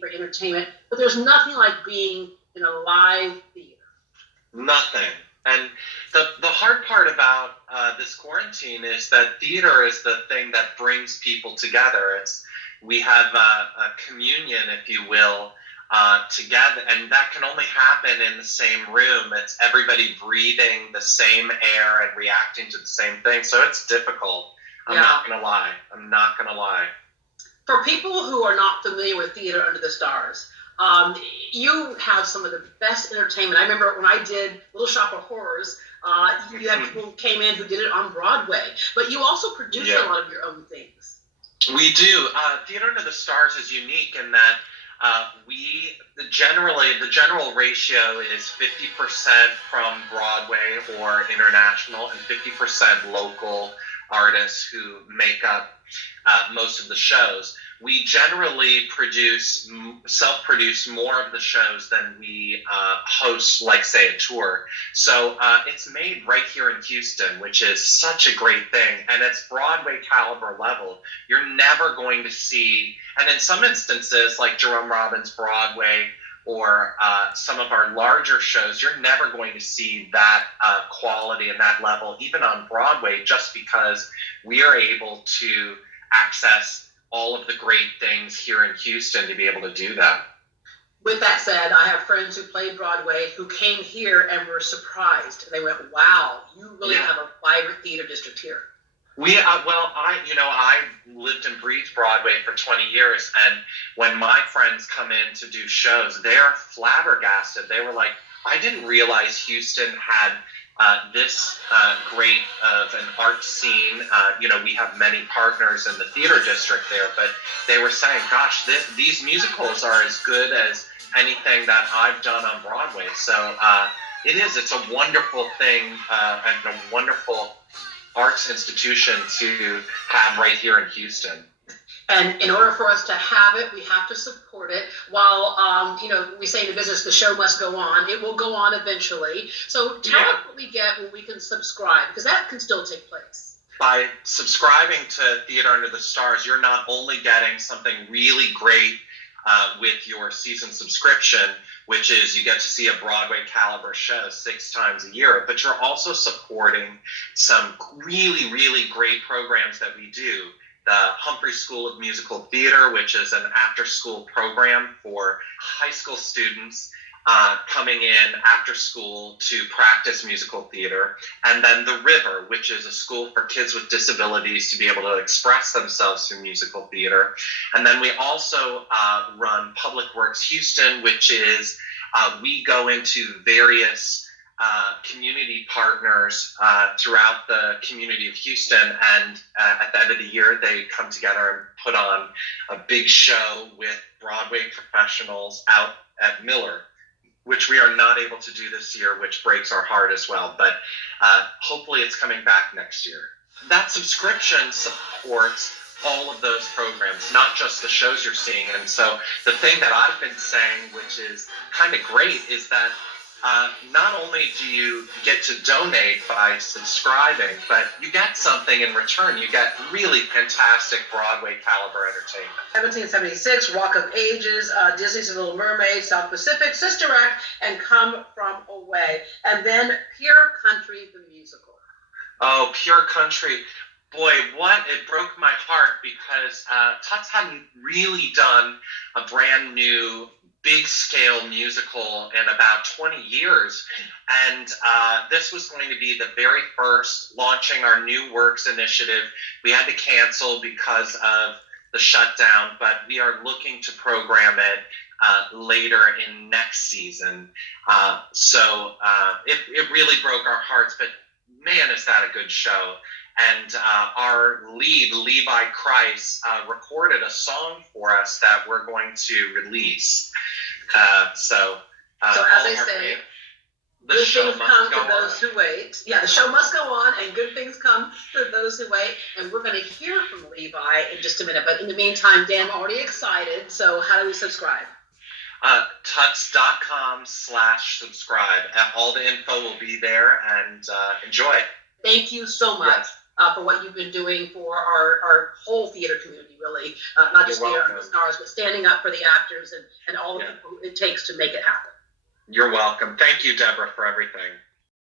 for entertainment, but there's nothing like being in a live theater. Nothing. And the hard part about this quarantine is that theater is the thing that brings people together. We have a communion, if you will, together, and that can only happen in the same room. It's everybody breathing the same air and reacting to the same thing. So it's difficult. I'm not going to lie. For people who are not familiar with Theater Under the Stars, you have some of the best entertainment. I remember when I did Little Shop of Horrors, you had people who came in who did it on Broadway, but you also produce a lot of your own things. We do. Theater Under the Stars is unique in that the general ratio is 50% from Broadway or international and 50% local artists who make up most of the shows. We generally self-produce more of the shows than we host, like, say, a tour. So it's made right here in Houston, which is such a great thing. And it's Broadway caliber level. You're never going to see, and in some instances, like Jerome Robbins' Broadway or some of our larger shows, you're never going to see that quality and that level, even on Broadway, just because we are able to access all of the great things here in Houston to be able to do that. With that said, I have friends who played Broadway who came here and were surprised. They went, "Wow, you really have a vibrant theater district here." I lived and breathed Broadway for 20 years, and when my friends come in to do shows, they're flabbergasted. They were like, "I didn't realize Houston had this great of an art scene." We have many partners in the theater district there, but they were saying, "Gosh, these musicals are as good as anything that I've done on Broadway." So it's a wonderful thing and a wonderful arts institution to have right here in Houston. And in order for us to have it, we have to support it. While, we say in the business, the show must go on. It will go on eventually. So tell us what we get when we can subscribe, because that can still take place. By subscribing to Theater Under the Stars, you're not only getting something really great with your season subscription, which is you get to see a Broadway caliber show 6 times a year, but you're also supporting some really, really great programs that we do. The Humphrey School of Musical Theater, which is an after-school program for high school students coming in after school to practice musical theater. And then The River, which is a school for kids with disabilities to be able to express themselves through musical theater. And then we also run Public Works Houston, which is we go into various community partners throughout the community of Houston, and at the end of the year they come together and put on a big show with Broadway professionals out at Miller, which we are not able to do this year, which breaks our heart as well, but hopefully it's coming back next year. That subscription supports all of those programs, not just the shows you're seeing. And so the thing that I've been saying, which is kind of great, is that not only do you get to donate by subscribing, but you get something in return. You get really fantastic Broadway caliber entertainment. 1776, Rock of Ages, Disney's The Little Mermaid, South Pacific, Sister Act, and Come From Away. And then Pure Country, the musical. Oh, Pure Country. Boy, it broke my heart because Tuts hadn't really done a brand new big-scale musical in about 20 years, and this was going to be the very first, launching our New Works initiative. We had to cancel because of the shutdown, but we are looking to program it later in next season. So it really broke our hearts, but man, is that a good show. And our lead, Levi Christ, recorded a song for us that we're going to release. So as they say, good things come to those who wait. Yeah, the show must go on, and good things come to those who wait. And we're going to hear from Levi in just a minute. But in the meantime, Dan, I'm already excited. So how do we subscribe? Tuts.com/subscribe. All the info will be there, and enjoy. Thank you so much. Yes. for what you've been doing for our whole theater community, really, not just Theater Under the Stars, but standing up for the actors and all the people it takes to make it happen. You're welcome. Thank you, Deborah, for everything.